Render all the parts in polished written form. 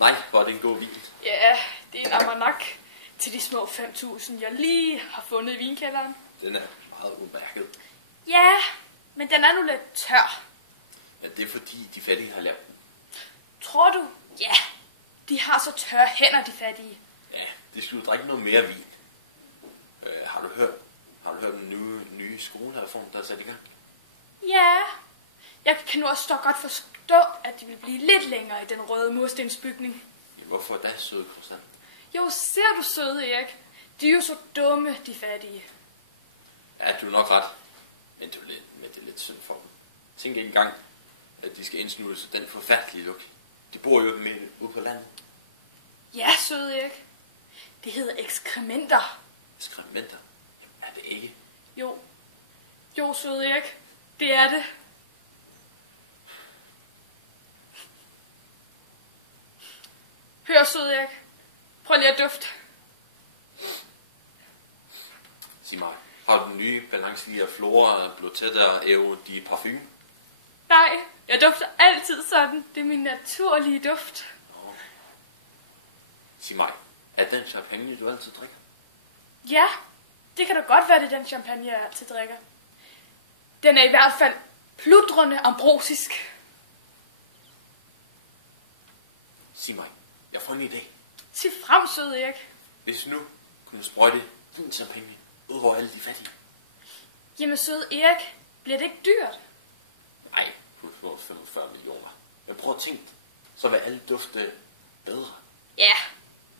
Nej, hvor er det en god vin. Ja, det er en almanak til de små 5.000, jeg lige har fundet i vinkælderen. Den er meget umærket. Ja, men den er nu lidt tør. Ja, det er fordi, de fattige har lavet den. Tror du? Ja, de har så tørre hænder, de fattige. Ja, de skulle drikke noget mere vin. Har du hørt den nye skolereform, der er sat i gang? Ja, jeg kan nu også godt forstå, at de vil blive lidt længere i den røde murstensbygning. Ja, hvorfor da, søde Christian? Jo, ser du, søde Erik? De er jo så dumme, de fattige. Ja, du er nok ret. Men det er lidt synd for dem. Tænk ikke engang, at de skal indsnutte sig den forfærdelige lugt. De bor jo med ude på landet. Ja, søde Erik. Det hedder ekskrementer. Ekskrementer? Jamen, er det ikke? Jo, søde Erik. Det er det. Hør, søde Erik. Prøv lige at dufte. Sig mig, har du den nye balancelige Flora Blotetta Eau de Parfume? Nej, jeg dufter altid sådan. Det er min naturlige duft. Sig mig, er den champagne, du altid drikker? Ja, det kan da godt være, det er den champagne, jeg altid drikker. Den er i hvert fald pludrende ambrosisk. Sig mig, jeg får en idé. Sig frem, søde Erik. Hvis nu kunne sprøjte din champagne ud over alle de fattige. Jamen, søde Erik, bliver det ikke dyrt? Nej, du får 45 millioner. Men prøv at tænke, så vil alle dufte bedre. Ja,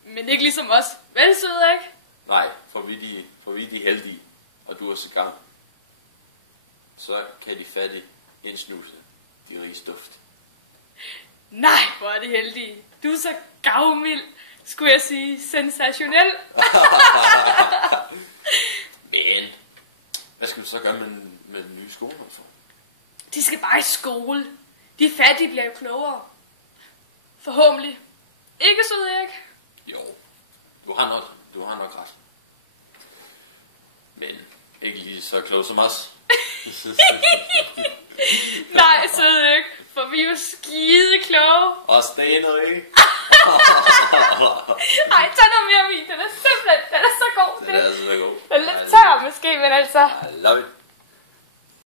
men ikke ligesom os. Vel, søde Erik? Nej, for vi er de heldige, og du er cigar. Så kan de fattige indsnuse de riges duft. Nej, hvor er det heldige. Du er så gavmild, skulle jeg sige. Sensationel. Men, hvad skal du så gøre med den nye skole for? De skal bare i skole. De fattige bliver jo klogere. Forhåbentlig. Ikke, søde Erik? Jo, du har nok ret. Men ikke lige så klog som os. Nej, søde Erik, for vi er jo skide kloge. Og stenet, ikke? Ej, tag noget mere vin. Den er simpelthen, den er så god. Den er så god. Den er lidt tør måske, men altså. I love it.